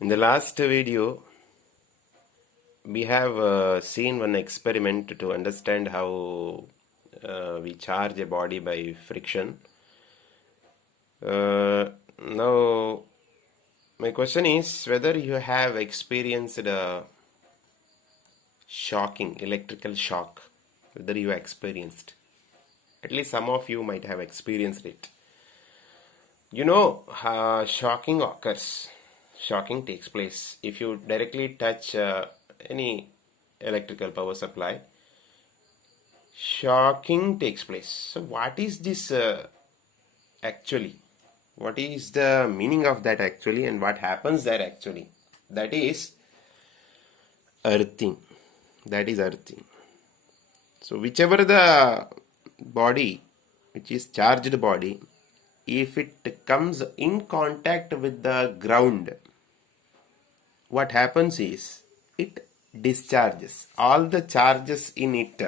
In the last video, we have seen one experiment to understand how we charge a body by friction. Now, my question is whether you have experienced a shocking electrical shock, whether you experienced. At least some of you might have experienced it. You know, shocking occurs. Shocking takes place if you directly touch any electrical power supply. Shocking takes place. So, what is this actually? What is the meaning of that actually, and what happens there actually? That is earthing. That is earthing. So, whichever the body, which is charged body, if it comes in contact with the ground, what happens is it discharges. All the charges in it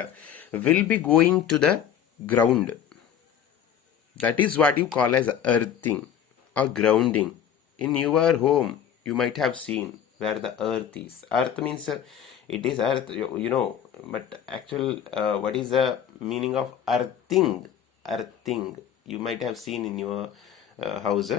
will be going to the ground. That is what you call as earthing or grounding. In your home, you might have seen where the earth is. Earth means it is earth, you know, but actual, what is the meaning of earthing? Earthing. You might have seen in your house.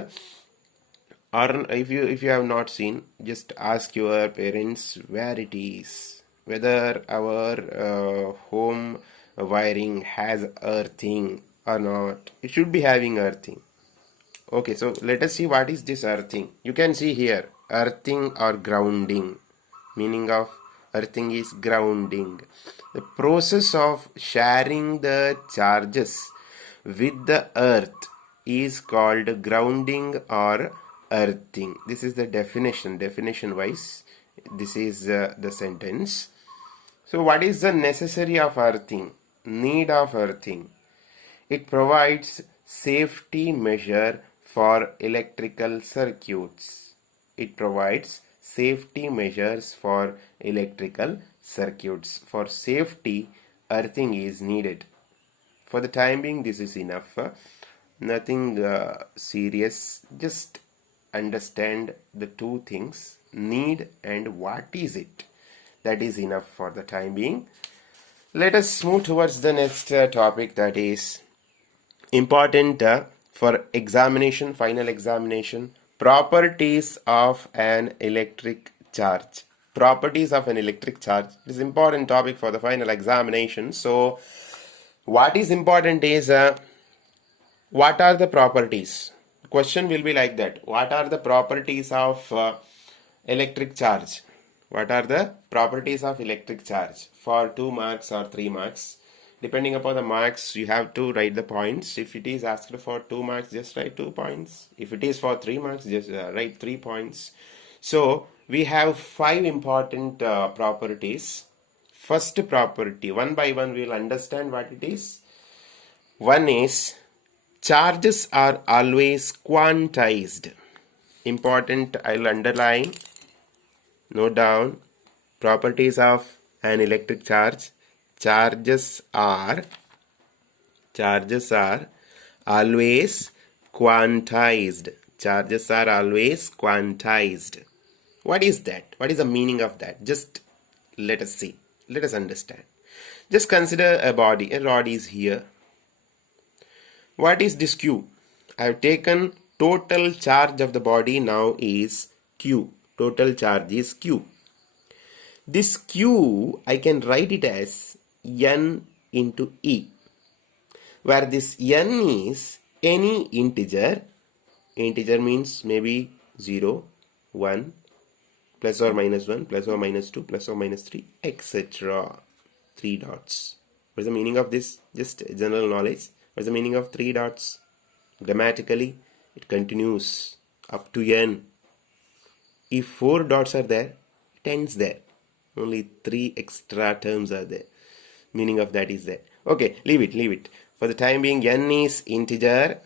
Or if you have not seen, just ask your parents where it is. Whether our home wiring has earthing or not. It should be having earthing. Okay, so let us see what is this earthing. You can see here earthing or grounding. Meaning of earthing is grounding. The process of sharing the charges with the earth is called grounding or earthing. This is the definition wise. This is the sentence. So what is the necessary of earthing? Need of earthing. It provides safety measure for electrical circuits. It provides safety measures for electrical circuits. For safety, earthing is needed. For the time being, this is enough. Nothing serious. Just understand the two things, need and what is it. That is enough for the time being. Let us move towards the next topic, that is important for examination, final examination. Properties of an electric charge. Properties of an electric charge. It is important topic for the final examination. So what is important is what are the properties? Question will be like that. What are the properties of electric charge? What are the properties of electric charge? For 2 marks or 3 marks. Depending upon the marks, you have to write the points. If it is asked for 2 marks, just write 2 points. If it is for 3 marks, just write 3 points. So, we have 5 important properties. First property, one by one we will understand what it is. One is charges are always quantized. Important, I'll underline, note down. Properties of an electric charge. Charges are always quantized. Charges are always quantized. What is that? What is the meaning of that? Just let us see. Let us understand. Just consider a body. A rod is here. What is this Q? I have taken total charge of the body now is Q. Total charge is Q. This Q, I can write it as N into E, where this N is any integer. Integer means maybe 0, 1, plus or minus 1, plus or minus 2, plus or minus 3, etc. 3 dots. What is the meaning of this? Just general knowledge. What is the meaning of 3 dots? Grammatically, it continues up to N. If 4 dots are there, it ends there. Only 3 extra terms are there. Meaning of that is that. Okay, leave it. For the time being, N is integer,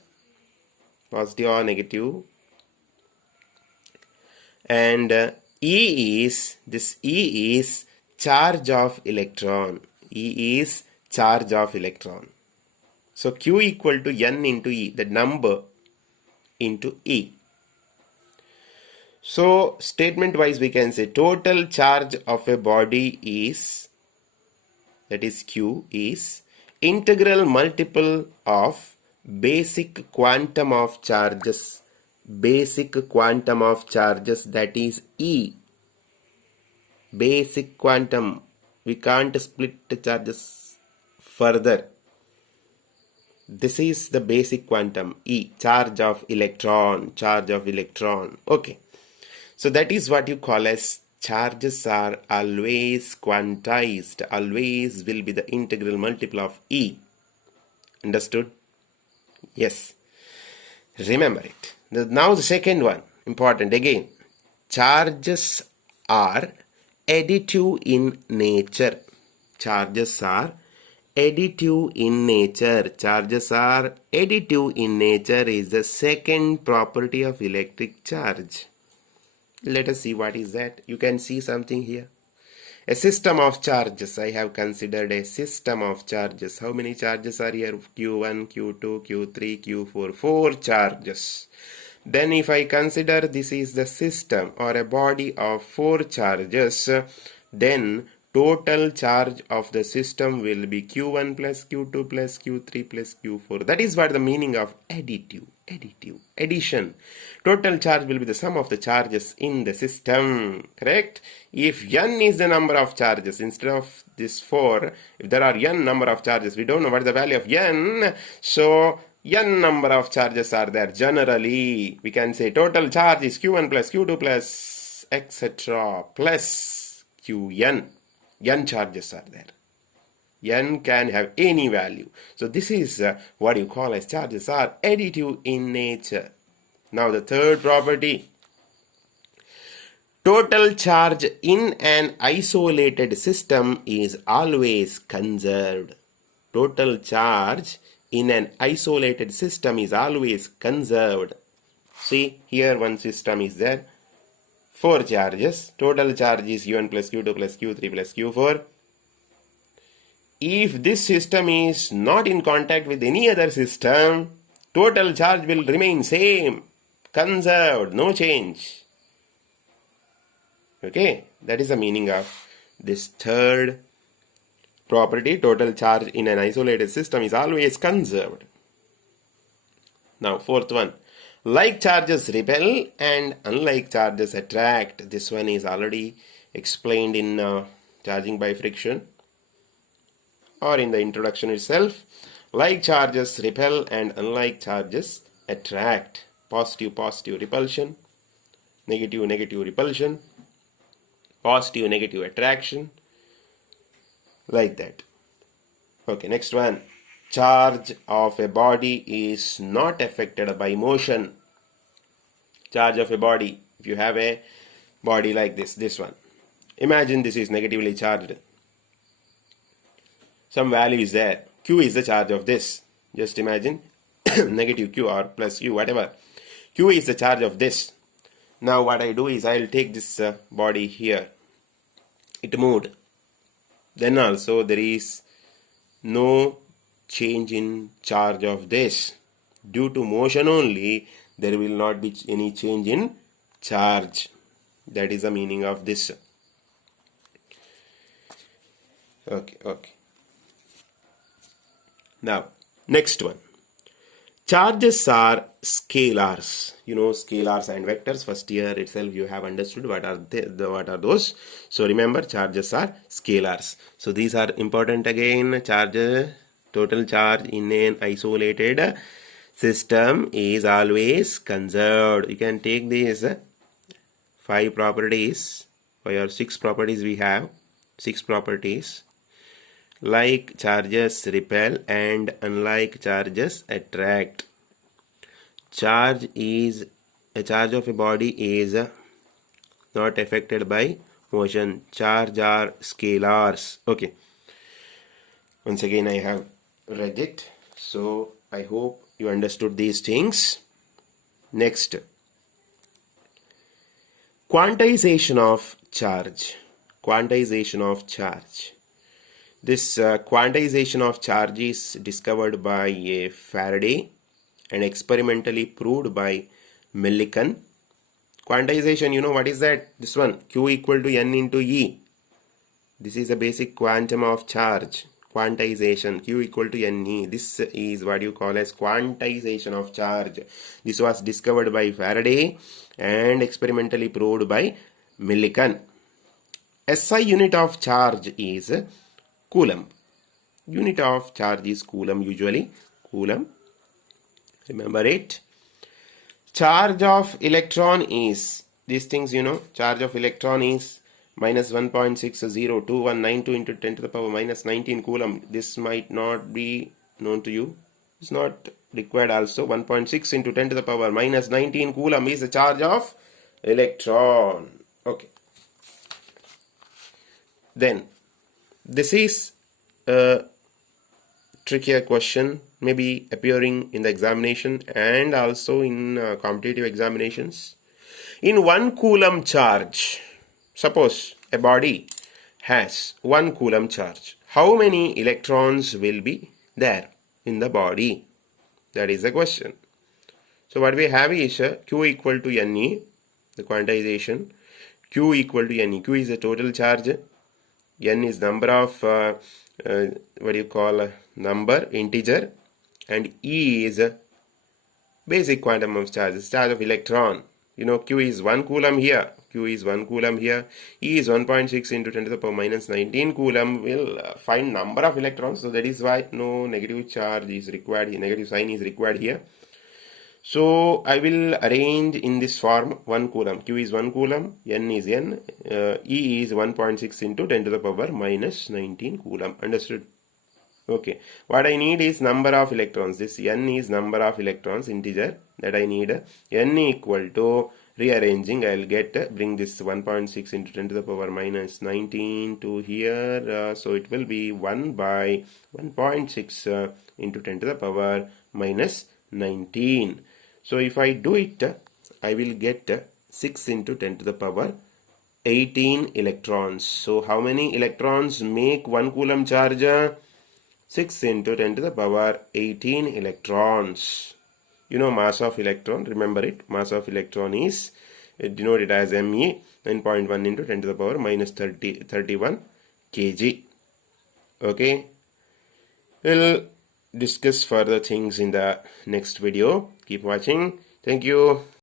positive or negative. And E is charge of electron. E is charge of electron. So Q equal to N into E, the number into E. So statement wise we can say total charge of a body is, that is Q, is integral multiple of basic quantum of charges. Basic quantum of charges, that is E. Basic quantum. We can't split the charges further. This is the basic quantum E, charge of electron, charge of electron. Okay. So that is what you call as charges are always quantized, always will be the integral multiple of E. Understood? Yes. Remember it. Now the second one, important again. Charges are additive in nature. Charges are additive in nature. Charges are additive in nature is the second property of electric charge. Let us see what is that. You can see something here. A system of charges. I have considered a system of charges. How many charges are here? Q1, Q2, Q3, Q4. 4 charges. Then if I consider this is the system or a body of 4 charges, then total charge of the system will be Q1 plus Q2 plus Q3 plus Q4. That is what the meaning of additive. Addition. Total charge will be the sum of the charges in the system. Correct? If n is the number of charges, instead of this 4, if there are n number of charges, we don't know what is the value of n. So n number of charges are there. Generally, we can say total charge is Q1 plus Q2 plus etc. plus Qn. N charges are there. N can have any value. So this is what you call as charges are additive in nature. Now the third property. Total charge in an isolated system is always conserved. Total charge in an isolated system is always conserved. See, here one system is there. 4 charges. Total charge is Q1 plus Q2 plus Q3 plus Q4. If this system is not in contact with any other system, total charge will remain same, conserved, no change. Okay, that is the meaning of this third property. Total charge in an isolated system is always conserved. Now fourth one. Like charges repel and unlike charges attract. This one is already explained in charging by friction or in the introduction itself. Like charges repel and unlike charges attract. Positive repulsion, negative repulsion, positive negative attraction, like that. Okay, next one. Charge of a body is not affected by motion. Charge of a body. If you have a body like this one. Imagine this is negatively charged. Some value is there. Q is the charge of this. Just imagine negative Q or plus U, whatever. Q is the charge of this. Now what I do is I will take this body here. It moved. Then also there is no change in charge of this. Due to motion only, there will not be any change in charge. That is the meaning of this. Okay. Now, next one. Charges are scalars. You know scalars and vectors. First year itself you have understood what are those. So remember, charges are scalars. So these are important again. Total charge in an isolated system is always conserved. You can take these 5 properties, 5 or 6 properties we have. 6 properties. Like charges repel and unlike charges attract. A charge of a body is not affected by motion. Charge are scalars. Okay. Once again I have read it. So I hope you understood these things. Next. Quantization of charge. Quantization of charge. This quantization of charge is discovered by Faraday and experimentally proved by Millikan. Quantization, you know what is that? This one, Q equal to N into E. This is a basic quantum of charge. Quantization, Q equal to Ne. This is what you call as quantization of charge. This was discovered by Faraday and experimentally proved by Millikan. SI unit of charge is Coulomb. Unit of charge is Coulomb usually. Coulomb. Remember it. Charge of electron is, these things you know, charge of electron is minus 1.60219 into 10 to the power minus 19 coulomb. This might not be known to you. It's not required also. 1.6 into 10 to the power minus 19 coulomb is the charge of electron. Okay. Then, this is a trickier question, maybe appearing in the examination and also in competitive examinations. In 1 coulomb charge, suppose a body has 1 coulomb charge, how many electrons will be there in the body? That is the question. So what we have is Q equal to Ne, the quantization. Q equal to Ne. Q is the total charge. N is number of what do you call number, integer, and E is basic quantum of charge, charge of electron. You know, Q is 1 coulomb here, Q is 1 coulomb here, E is 1.6 into 10 to the power minus 19 coulomb. Will find number of electrons, so that is why no negative charge is required, negative sign is required here. So I will arrange in this form 1 coulomb. Q is 1 coulomb, N is N, E is 1.6 into 10 to the power minus 19 coulomb. Understood? Okay. What I need is number of electrons. This N is number of electrons, integer, that I need. N equal to, rearranging, I will get, bring this 1.6 into 10 to the power minus 19 to here. So it will be 1 by 1.6 into 10 to the power minus 19. So if I do it, I will get 6 into 10 to the power 18 electrons. So how many electrons make 1 coulomb charge? 6 into 10 to the power 18 electrons. You know mass of electron, remember it. Mass of electron is denoted as Me, 9.1 into 10 to the power minus 31 kg. Okay. We'll discuss further things in the next video. Keep watching. Thank you.